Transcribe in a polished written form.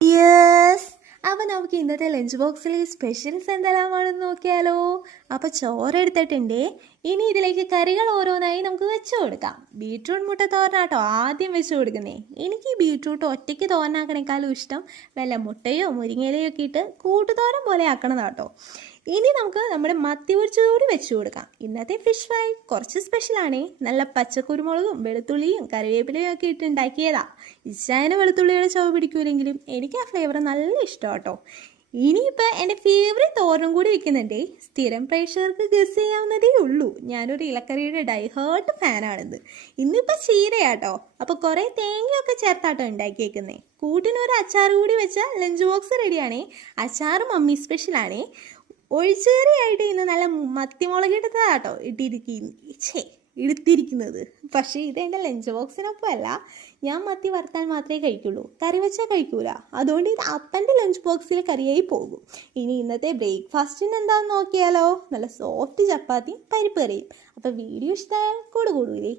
Yes, അപ്പോൾ നമുക്ക് ഇന്നത്തെ ലഞ്ച് ബോക്സിൽ സ്പെഷ്യൽസ് എന്തെല്ലാമാണെന്ന് നോക്കിയാലോ. അപ്പോൾ ചോറ് എടുത്തിട്ടുണ്ട്. ഇനി ഇതിലേക്ക് കറികൾ ഓരോന്നായി നമുക്ക് വെച്ച് കൊടുക്കാം. ബീട്രൂട്ട് മുട്ട തോരനാട്ടോ ആദ്യം വെച്ച് കൊടുക്കുന്നേ. എനിക്ക് ബീട്രൂട്ട് ഒറ്റയ്ക്ക് തോരനാക്കണേക്കാളും ഇഷ്ടം വല്ല മുട്ടയോ മുരിങ്ങയിലയോ ഒക്കെ ഇട്ട് കൂട്ടുതോരൻ പോലെ ആക്കണതാട്ടോ. ഇനി നമുക്ക് നമ്മുടെ മത്തി പൊരിച്ചത് കൂടി വെച്ച് കൊടുക്കാം. ഇന്നത്തെ ഫിഷ് ഫ്രൈ കുറച്ച് സ്പെഷ്യലാണേ. നല്ല പച്ചക്കുരുമുളകും വെളുത്തുള്ളിയും കറിവേപ്പിലയും ഒക്കെ ഇട്ട് ഉണ്ടാക്കിയതാ. ഇച്ചായന് വെളുത്തുള്ളിയുടെ ചുവ പിടിക്കൂലെങ്കിലും എനിക്ക് ആ ഫ്ലേവർ നല്ല ഇഷ്ടം കേട്ടോ. ഇനിയിപ്പോൾ എൻ്റെ ഫേവറേറ്റ് തോരനും കൂടി വെക്കുന്നുണ്ട്. സ്ഥിരം പ്രേക്ഷകർക്ക് ഗസ് ചെയ്യാവുന്നതേ ഉള്ളൂ, ഞാനൊരു ഇലക്കറിയുടെ ഡൈഹേർട്ട് ഫാനാണിത്. ഇന്നിപ്പോൾ ചീരയാട്ടോ. അപ്പോൾ കുറേ തേങ്ങയൊക്കെ ചേർത്താട്ടോ ഉണ്ടാക്കിയേക്കുന്നേ. കൂട്ടിനൊരു അച്ചാർ കൂടി വെച്ചാൽ ലഞ്ച് ബോക്സ് റെഡിയാണേ. അച്ചാർ മമ്മി സ്പെഷ്യലാണേ. ഒഴിച്ചേറിയായിട്ട് ഇന്ന് നല്ല മത്തിമുളകിട്ടതാട്ടോ എടുത്തിരിക്കുന്നത്. പക്ഷേ ഇതെൻ്റെ ലഞ്ച് ബോക്സിനൊപ്പമല്ല. ഞാൻ മത്തി വറുത്താൽ മാത്രമേ കഴിക്കുള്ളൂ, കറി വെച്ചാൽ കഴിക്കൂല. അതുകൊണ്ട് ഇത് അപ്പൻ്റെ ലഞ്ച് ബോക്സിൽ കറിയായി പോകും. ഇനി ഇന്നത്തെ ബ്രേക്ക്ഫാസ്റ്റിന് എന്താണെന്ന് നോക്കിയാലോ. നല്ല സോഫ്റ്റ് ചപ്പാത്തിയും പരിപ്പ് കറിയും. അപ്പോൾ വീഡിയോ ഇഷ്ടമായാൽ കൂടെ കൂടൂലേ.